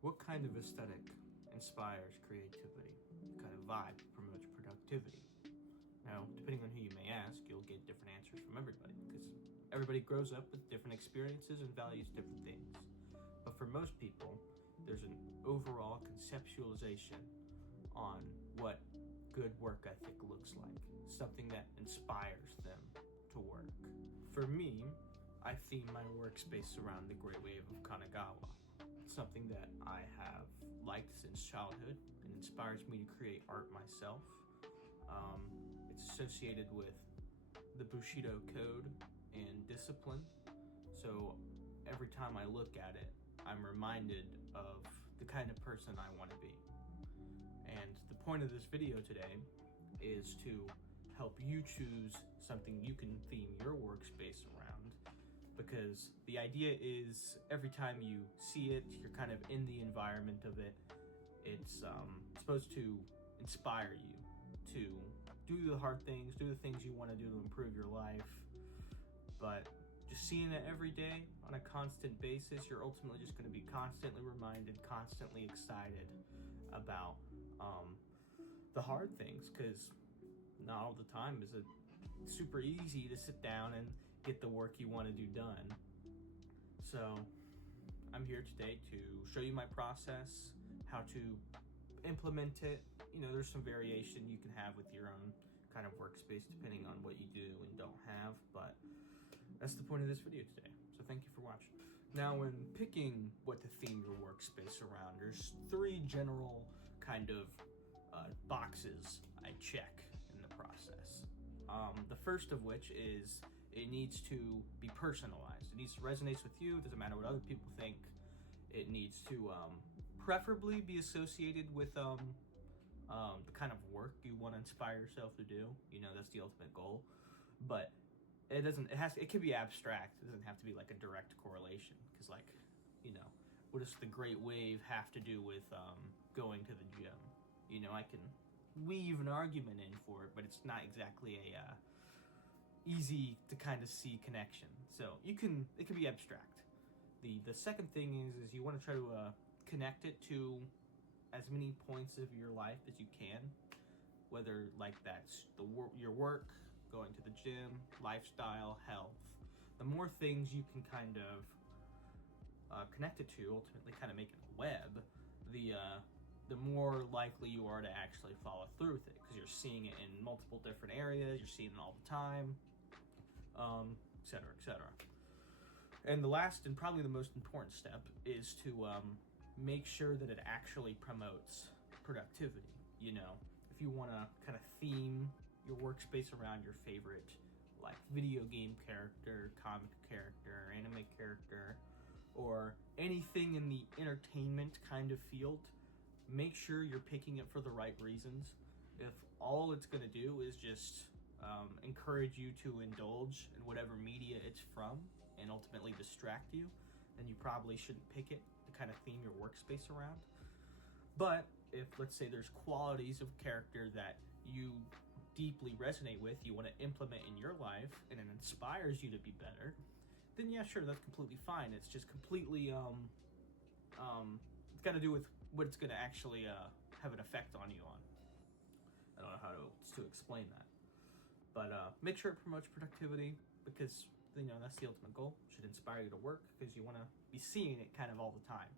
What kind of aesthetic inspires creativity? What kind of vibe promotes productivity? Now, depending on who you may ask, you'll get different answers from everybody because everybody grows up with different experiences and values different things. But for most people, there's an overall conceptualization on what good work ethic looks like, something that inspires them to work. For me, I theme my workspace around the Great Wave of Kanagawa, something that I have liked since childhood and inspires me to create art myself. It's associated with the Bushido code and discipline, so every time I look at it, I'm reminded of the kind of person I want to be. And the point of this video today is to help you choose something you can theme your workspace around, because the idea is every time you see it, you're kind of in the environment of it. It's supposed to inspire you to do the hard things, do the things you want to do to improve your life. But just seeing it every day on a constant basis, you're ultimately just going to be constantly reminded, constantly excited about the hard things, because not all the time is it super easy to sit down and get the work you want to do done. So I'm here today to show you my process, how to implement it. You know, there's some variation you can have with your own kind of workspace depending on what you do and don't have, but that's the point of this video today. So thank you for watching. Now, when picking what to theme your workspace around, there's three general kind of boxes I check in the process. The first of which is it needs to be personalized. It needs to resonate with you. It doesn't matter what other people think. It needs to preferably be associated with the kind of work you want to inspire yourself to do. You know, that's the ultimate goal. But it can be abstract. It doesn't have to be like a direct correlation, because, like, you know, what does the Great Wave have to do with going to the gym? You know, I can weave an argument in for it, but it's not exactly a easy to kind of see connection. So it can be abstract. The second thing is you want to try to connect it to as many points of your life as you can, whether like that's your work, going to the gym, lifestyle, health. The more things you can kind of connect it to, ultimately kind of make it a web, the more likely you are to actually follow through with it, because you're seeing it in multiple different areas, you're seeing it all the time, etc., etc. And the last and probably the most important step is to make sure that it actually promotes productivity. You know, if you want to kind of theme your workspace around your favorite, like, video game character, comic character, anime character, or anything in the entertainment kind of field, make sure you're picking it for the right reasons. If all it's going to do is just encourage you to indulge in whatever media it's from and ultimately distract you, then you probably shouldn't pick it to kind of theme your workspace around. But if, let's say, there's qualities of character that you deeply resonate with, you want to implement in your life, and it inspires you to be better, then yeah, sure, that's completely fine. It's just completely it's got to do with what it's going to actually have an effect on you on. I don't know how to explain that. But make sure it promotes productivity, because, you know, that's the ultimate goal. It should inspire you to work because you want to be seeing it kind of all the time.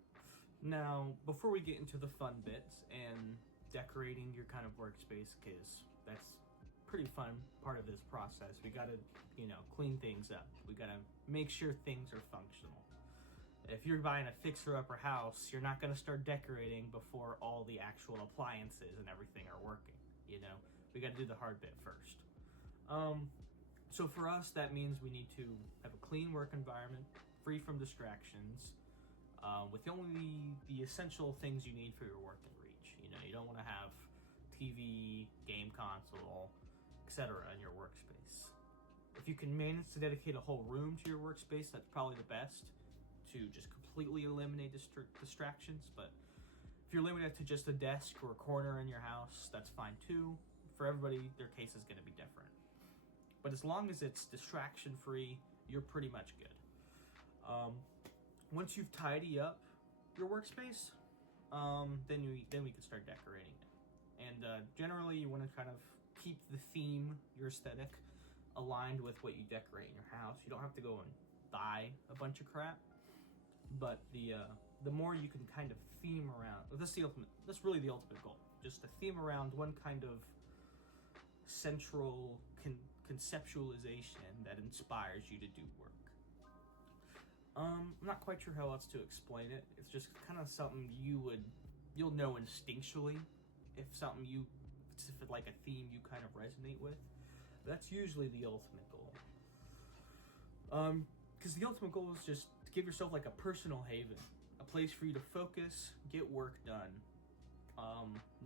Now, before we get into the fun bits and decorating your kind of workspace, because that's pretty fun part of this process, we got to, you know, clean things up. We got to make sure things are functional. If you're buying a fixer-upper house, you're not going to start decorating before all the actual appliances and everything are working. You know, we got to do the hard bit first. So for us, that means we need to have a clean work environment, free from distractions, with only the essential things you need for your work in reach. You know, you don't want to have TV, game console, etc. in your workspace. If you can manage to dedicate a whole room to your workspace, that's probably the best, to just completely eliminate distractions. But if you're limited to just a desk or a corner in your house, that's fine too. For everybody, their case is going to be different. But as long as it's distraction free, you're pretty much good. Once you've tidied up your workspace, then we can start decorating it. And generally, you want to kind of keep the theme, your aesthetic, aligned with what you decorate in your house. You don't have to go and buy a bunch of crap, but the more you can kind of theme around. That's really the ultimate goal. Just to theme around one kind of central conceptualization that inspires you to do work. I'm not quite sure how else to explain it. It's just kind of something you'll know instinctually if like a theme you kind of resonate with. That's usually the ultimate goal. Because the ultimate goal is just to give yourself like a personal haven, a place for you to focus, get work done,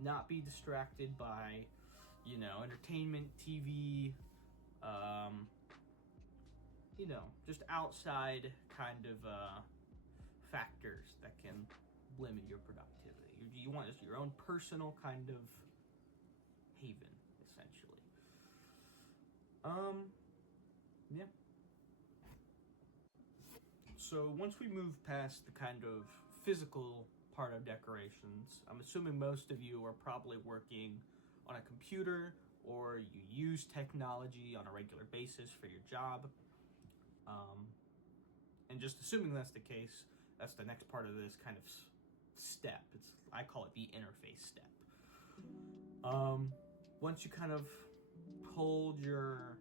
not be distracted by, entertainment, TV, just outside kind of factors that can limit your productivity. You want just your own personal kind of haven, essentially. Yeah. So once we move past the kind of physical part of decorations, I'm assuming most of you are probably working on a computer or you use technology on a regular basis for your job. And just assuming that's the case, that's the next part of this kind of step. I call it the interface step. Once you kind of hold your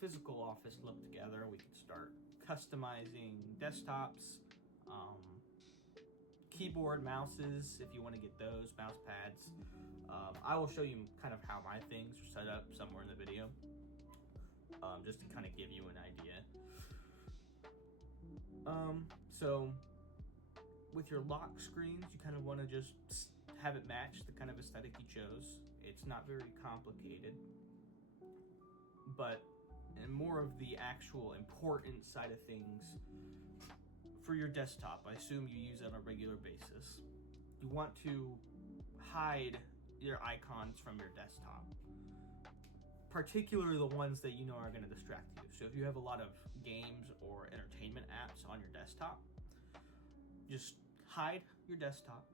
physical office look together, we can start customizing desktops, keyboard, mouses, if you want to get those, mouse pads. I will show you kind of how my things are set up somewhere in the video, just to kind of give you an idea. So with your lock screens, you kind of want to just have it match the kind of aesthetic you chose. It's not very complicated, but and more of the actual important side of things for your desktop, I assume you use it on a regular basis. You want to hide your icons from your desktop, particularly the ones that you know are going to distract you. So if you have a lot of games or entertainment apps on your desktop, just hide your desktop,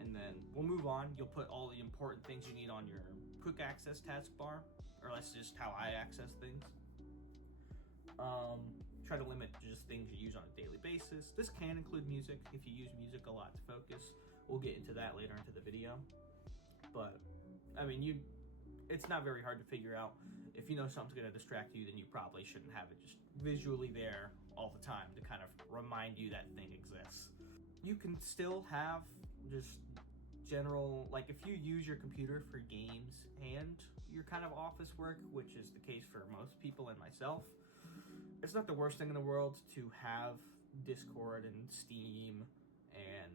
and then we'll move on. You'll put all the important things you need on your quick access taskbar, or that's just how I access things. Try to limit just things you use on a daily basis. This can include music if you use music a lot to focus. We'll get into that later into the video. But I mean, it's not very hard to figure out. If you know something's going to distract you, then you probably shouldn't have it just visually there all the time to kind of remind you that thing exists. You can still have just general, like if you use your computer for games and your kind of office work, which is the case for most people and myself, it's not the worst thing in the world to have Discord and Steam and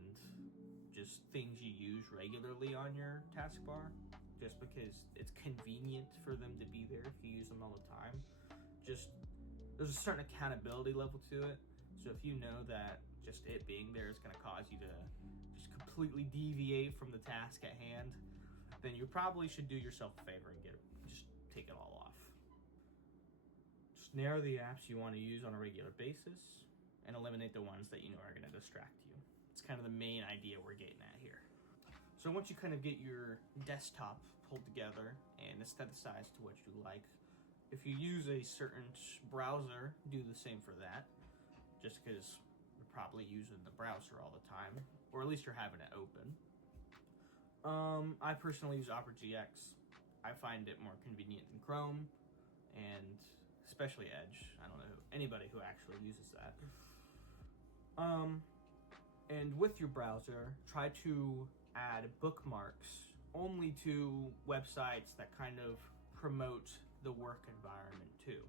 just things you use regularly on your taskbar, just because it's convenient for them to be there if you use them all the time. Just there's a certain accountability level to it. So if you know that just it being there is going to cause you to just completely deviate from the task at hand, then you probably should do yourself a favor and just take it all off. Just narrow the apps you want to use on a regular basis and eliminate the ones that you know are going to distract you. It's kind of the main idea we're getting at here. So once you kind of get your desktop pulled together and aestheticized to what you like, if you use a certain browser, do the same for that, just because you're probably using the browser all the time, or at least you're having it open. I personally use Opera GX. I find it more convenient than Chrome, and especially Edge. I don't know anybody who actually uses that. And with your browser, try to add bookmarks only to websites that kind of promote the work environment too.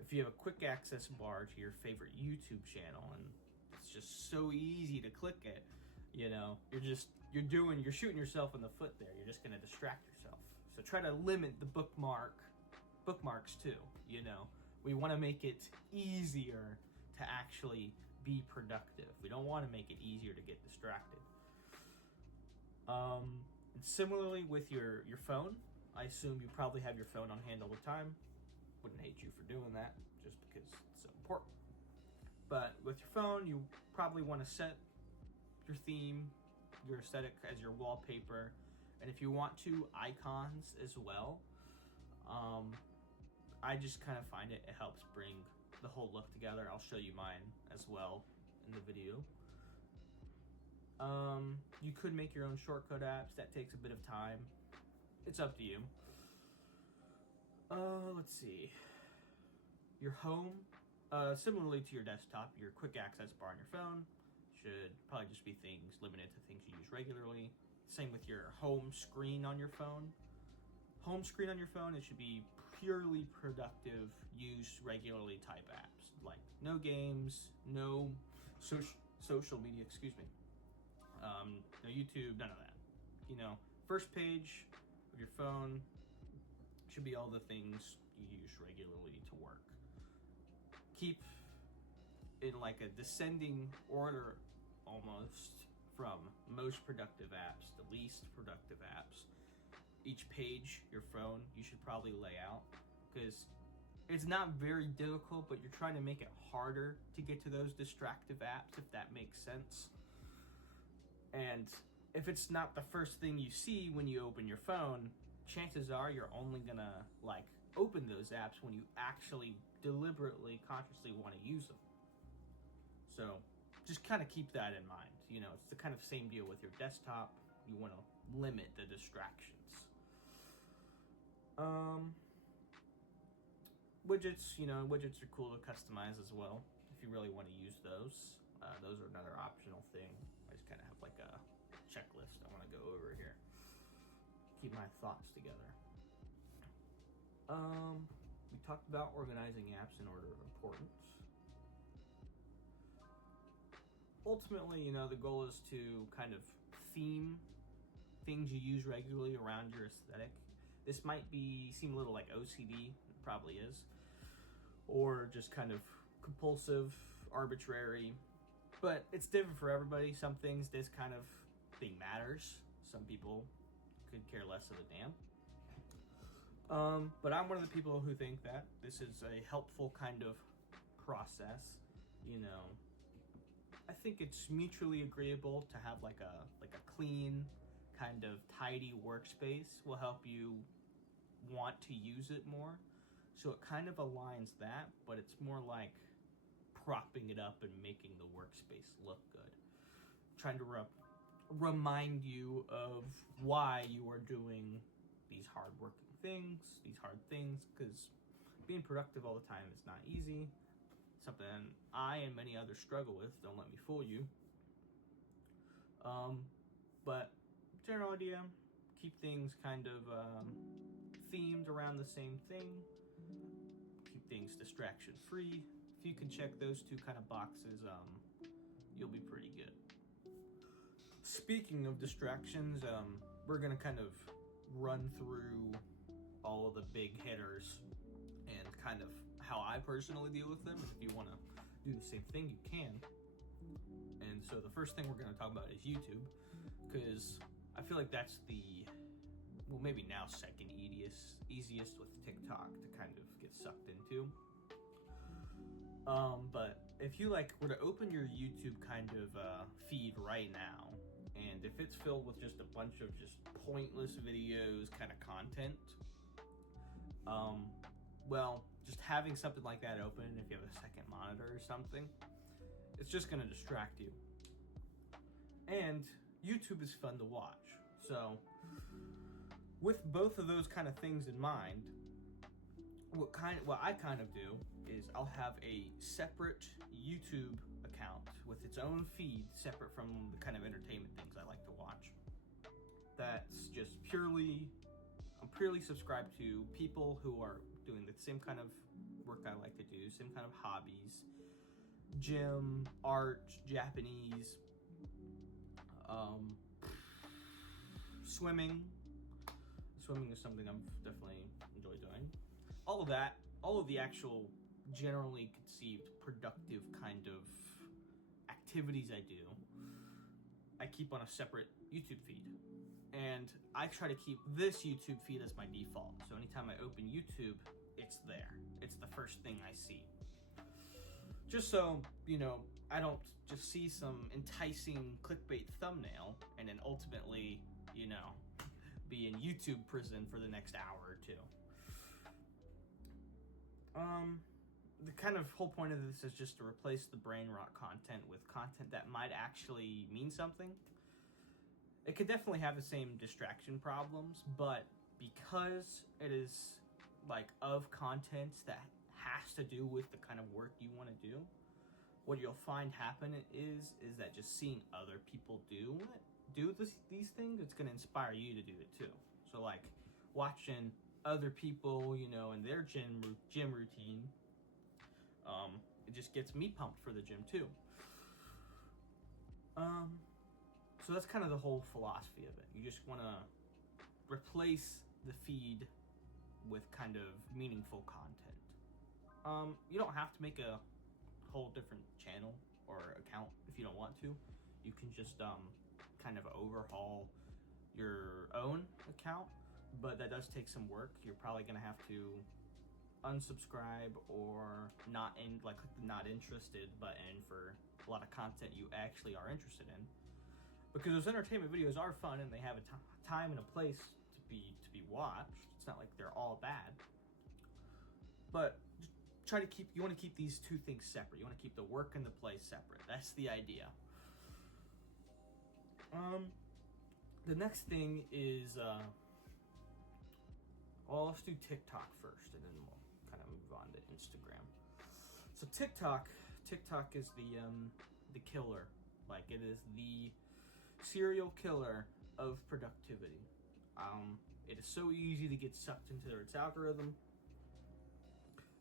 If you have a quick access bar to your favorite YouTube channel and it's just so easy to click it, you're shooting yourself in the foot there. You're just going to distract yourself. So try to limit the bookmarks too. We want to make it easier to actually be productive. We don't want to make it easier to get distracted. And similarly with your phone, I assume you probably have your phone on hand all the time. Wouldn't hate you for doing that just because it's so important. But with your phone, you probably want to set your theme, your aesthetic as your wallpaper, and if you want to, icons as well. I just kind of find it helps bring the whole look together. I'll show you mine as well in the video. You could make your own shortcut apps. That takes a bit of time. It's up to you. Let's see. Your home, similarly to your desktop, your quick access bar on your phone should probably just be things limited to things you use regularly. Same with your home screen on your phone. Home screen on your phone, it should be purely productive, used regularly type apps. Like no games, no social media, excuse me. No YouTube, none of that. You know, first page of your phone should be all the things you use regularly to work. Keep in like a descending order almost from most productive apps to least productive apps. Each page, your phone, you should probably lay out, because it's not very difficult, but you're trying to make it harder to get to those distractive apps, if that makes sense. And if it's not the first thing you see when you open your phone, chances are you're only gonna like open those apps when you actually deliberately, consciously want to use them. So just kind of keep that in mind. You know, it's the kind of same deal with your desktop. You want to limit the distractions. Widgets, you know, widgets are cool to customize as well if you really want to use those. Those are another optional thing. I just kind of have like a checklist I want to go over here. Keep my thoughts together. We talked about organizing apps in order of importance. Ultimately, you know, the goal is to kind of theme things you use regularly around your aesthetic. This might seem a little like OCD, it probably is, or just kind of compulsive, arbitrary, but it's different for everybody. Some things this kind of thing matters. Some people could care less of a damn. But I'm one of the people who think that this is a helpful kind of process. You know, I think it's mutually agreeable to have like a clean, kind of tidy workspace will help you want to use it more. So it kind of aligns that, but it's more like propping it up and making the workspace look good. Trying to remind you of why you are doing these hard-working things, these hard things, because being productive all the time is not easy. Something I and many others struggle with, don't let me fool you. But general idea, keep things kind of themed around the same thing, keep things distraction free. If you can check those two kind of boxes, you'll be pretty good. Speaking of distractions, we're gonna kind of run through all of the big hitters and kind of how I personally deal with them. If you want to do the same thing, you can. And so the first thing we're going to talk about is YouTube, because I feel like that's the, well, maybe now second easiest with TikTok to kind of get sucked into. But if you were to open your YouTube kind of feed right now, and if it's filled with just a bunch of just pointless videos, kind of content, well, just having something like that open, if you have a second monitor or something, it's just going to distract you. And YouTube is fun to watch. So with both of those kind of things in mind, what I kind of do is I'll have a separate YouTube account with its own feed, separate from the kind of entertainment things I like to watch. That's just I'm purely subscribed to people who are doing the same kind of work I like to do, same kind of hobbies, gym, art, Japanese, swimming. Swimming is something I've definitely enjoyed doing. All of that, all of the actual generally conceived productive kind of activities I do, I keep on a separate YouTube feed. And I try to keep this YouTube feed as my default. So anytime I open YouTube, it's there. It's the first thing I see. just so, you know, I don't just see some enticing clickbait thumbnail and then ultimately, you know, be in YouTube prison for the next hour or two. The kind of whole point of this is just to replace the brain rot content with content that might actually mean something. It could definitely have the same distraction problems, but because it is like of content that has to do with the kind of work you want to do, what you'll find happen is that just seeing other people do these things, it's going to inspire you to do it too. So like watching other people, you know, in their gym routine, it just gets me pumped for the gym too. So that's kind of the whole philosophy of it. You just want to replace the feed with kind of meaningful content. You don't have to make a whole different channel or account if you don't want to. You can just kind of overhaul your own account, but that does take some work. You're probably gonna have to unsubscribe or not interested button for a lot of content you actually are interested in, because those entertainment videos are fun and they have a time and a place to be watched. It's not like they're all bad, but you want to keep these two things separate. You want to keep the work and the play separate. That's the idea. The next thing is well, let's do TikTok first, and then we'll kind of move on to Instagram. So TikTok is the killer. Like, it is the serial killer of productivity. It is so easy to get sucked into its algorithm,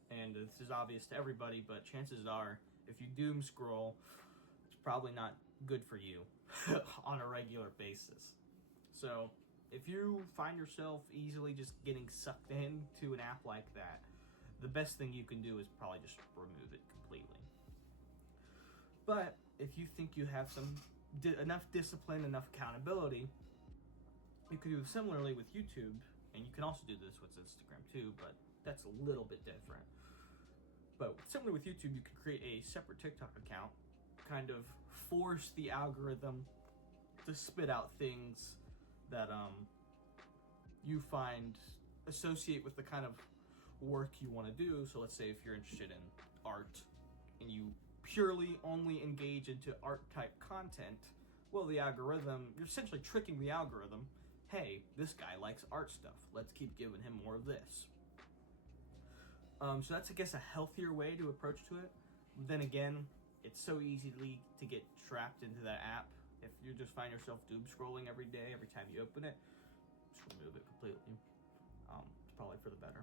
and this is obvious to everybody, but chances are, if you doom scroll, it's probably not good for you on a regular basis. So if you find yourself easily just getting sucked into an app like that, the best thing you can do is probably just remove it completely. But if you think you have enough discipline, enough accountability, you can do similarly with YouTube, and you can also do this with Instagram too, but that's a little bit different. But similar with YouTube, you can create a separate TikTok account, kind of force the algorithm to spit out things that you find associate with the kind of work you want to do. So let's say if you're interested in art and you purely only engage into art type content, well, the algorithm, you're essentially tricking the algorithm. Hey, this guy likes art stuff. Let's keep giving him more of this. So that's, I guess, a healthier way to approach to it. Then again, it's so easy to get trapped into that app. If you just find yourself doom scrolling every day, every time you open it, just remove it completely. It's probably for the better.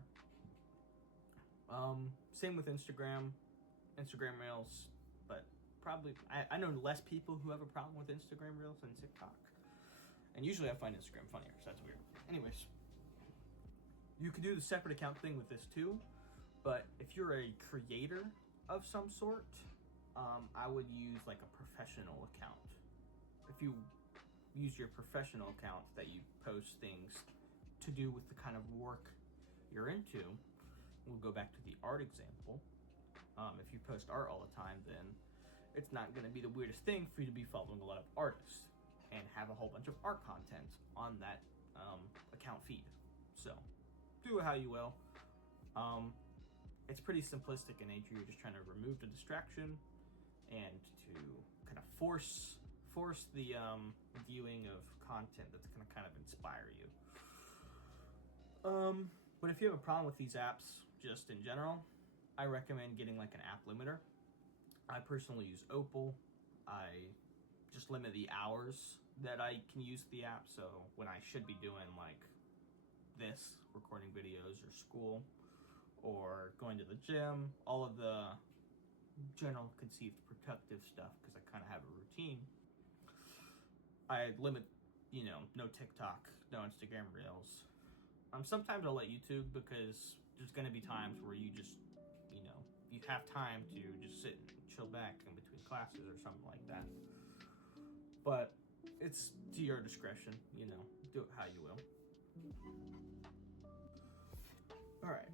Same with Instagram Reels, but probably, I know less people who have a problem with Instagram Reels than TikTok. And usually I find Instagram funnier, so that's weird. Anyways, you could do the separate account thing with this too, but if you're a creator of some sort, I would use like a professional account. If you use your professional account that you post things to do with the kind of work you're into, we'll go back to the art example. If you post art all the time, then it's not going to be the weirdest thing for you to be following a lot of artists and have a whole bunch of art content on that account feed. So do it how you will. It's pretty simplistic in nature. You're just trying to remove the distraction and to kind of force the viewing of content that's going to kind of inspire you. But if you have a problem with these apps just in general, I recommend getting like an app limiter. I personally use Opal. I just limit the hours that I can use the app, so when I should be doing like this, recording videos or school or going to the gym, all of the general conceived productive stuff, because I kind of have a routine, I limit, no TikTok, no Instagram Reels. Sometimes I'll let YouTube, because there's going to be times where you just, you have time to just sit and chill back in between classes or something like that. But it's to your discretion, do it how you will. All right.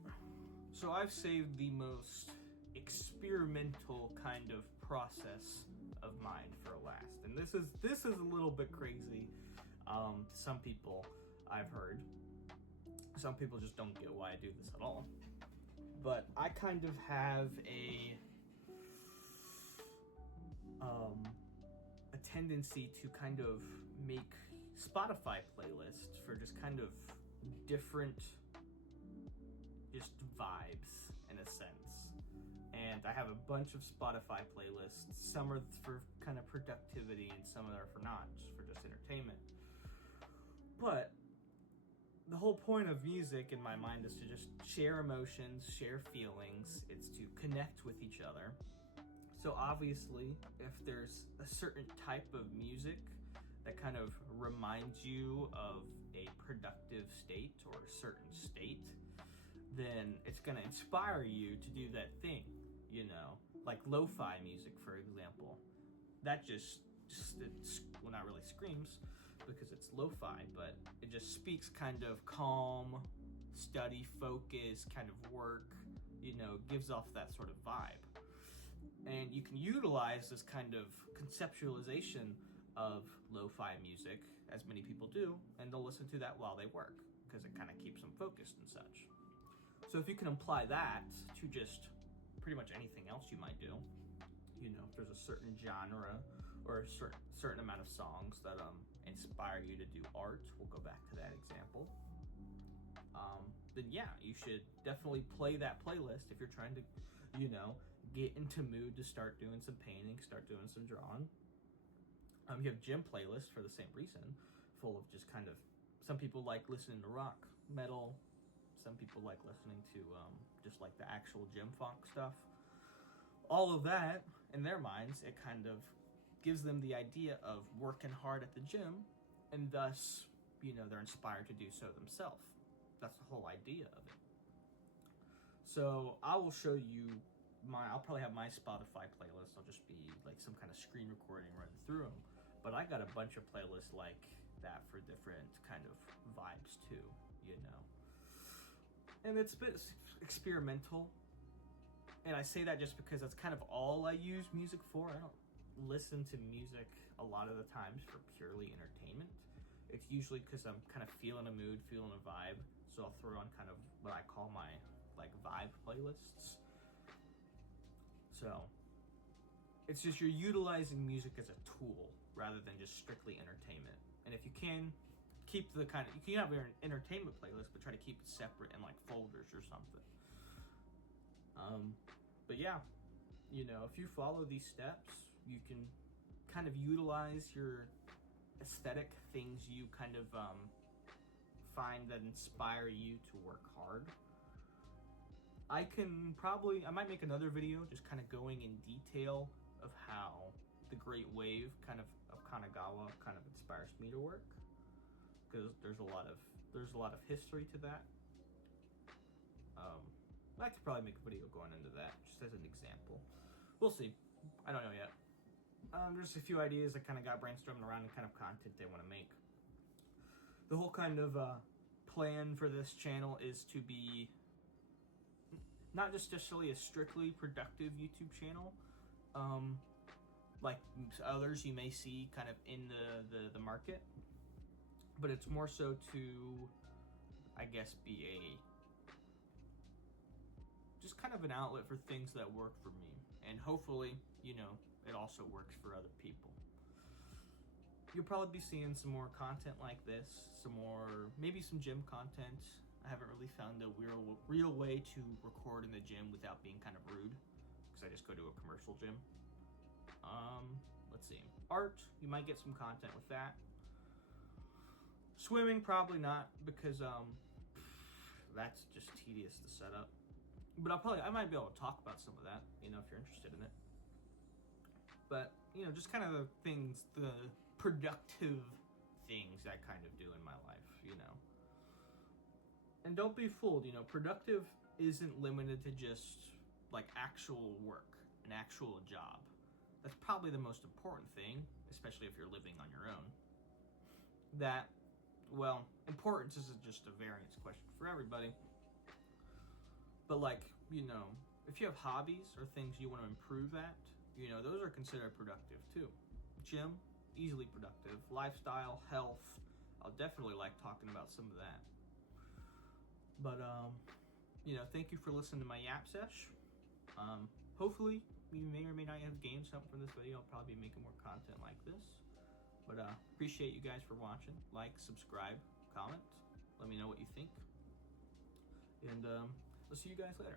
So I've saved the most experimental kind of process of mine for last. And this is a little bit crazy. Some people, I've heard, some people just don't get why I do this at all. But I kind of have a tendency to kind of make Spotify playlists for just kind of different just vibes in a sense. And I have a bunch of Spotify playlists. Some are for kind of productivity and some are for not, just for just entertainment. But the whole point of music in my mind is to just share emotions, share feelings. It's to connect with each other. So obviously, if there's a certain type of music that kind of reminds you of a productive state or a certain state, then it's going to inspire you to do that thing, you know, like lo-fi music, for example. That just well, not really screams because it's lo-fi, but it just speaks kind of calm, study, focus, kind of work, you know, gives off that sort of vibe. And you can utilize this kind of conceptualization of lo-fi music, as many people do, and they'll listen to that while they work because it kind of keeps them focused and such. So if you can apply that to just pretty much anything else you might do, you know, if there's a certain genre or a certain amount of songs that inspire you to do art, we'll go back to that example, then yeah, you should definitely play that playlist if you're trying to, you know, get into mood to start doing some painting, start doing some drawing. You have gym playlists for the same reason, full of just kind of, some people like listening to rock, metal, some people like listening to just like the actual gym funk stuff. All of that, in their minds, it kind of gives them the idea of working hard at the gym, and thus, you know, they're inspired to do so themselves. That's the whole idea of it. So I will show you I'll probably have my Spotify playlist. I'll just be like some kind of screen recording running through them. But I got a bunch of playlists like that for different kind of vibes too, you know. And it's a bit experimental. And I say that just because that's kind of all I use music for. I don't listen to music a lot of the times for purely entertainment. It's usually because I'm kind of feeling a mood, feeling a vibe. So I'll throw on kind of what I call my like vibe playlists. So it's just you're utilizing music as a tool rather than just strictly entertainment. And if you can keep the kind of, you can have your entertainment playlist, but try to keep it separate in like folders or something. But yeah, you know, if you follow these steps, you can kind of utilize your aesthetic things you kind of find that inspire you to work hard. I might make another video just kind of going in detail of how the Great Wave kind of Kanagawa kind of inspires me to work, because there's a lot of history to that. I could probably make a video going into that just as an example. We'll see. I don't know yet. Just a few ideas I kind of got brainstorming around and kind of content they want to make. The whole kind of plan for this channel is to be not just necessarily a strictly productive YouTube channel, like others you may see kind of in the market, but it's more so to, I guess, be just kind of an outlet for things that work for me, and hopefully, you know, it also works for other people. You'll probably be seeing some more content like this, maybe some gym content. I haven't really found a real way to record in the gym without being kind of rude, because I just go to a commercial gym. Let's see. Art, you might get some content with that. Swimming, probably not, because that's just tedious to set up. But I might be able to talk about some of that, you know, if you're interested in it. But, you know, just kind of the productive things I kind of do in my life, you know. And don't be fooled, you know, productive isn't limited to just like actual work, an actual job. That's probably the most important thing, especially if you're living on your own. Importance isn't just a variance question for everybody. But like, you know, If you have hobbies or things you want to improve at, those are considered productive too. Gym, easily productive. Lifestyle, health, I'll definitely like talking about some of that. But, thank you for listening to my yap sesh. Hopefully, you may or may not have gained something from this video. I'll probably be making more content like this. But appreciate you guys for watching. Like, subscribe, comment. Let me know what you think. And I'll see you guys later.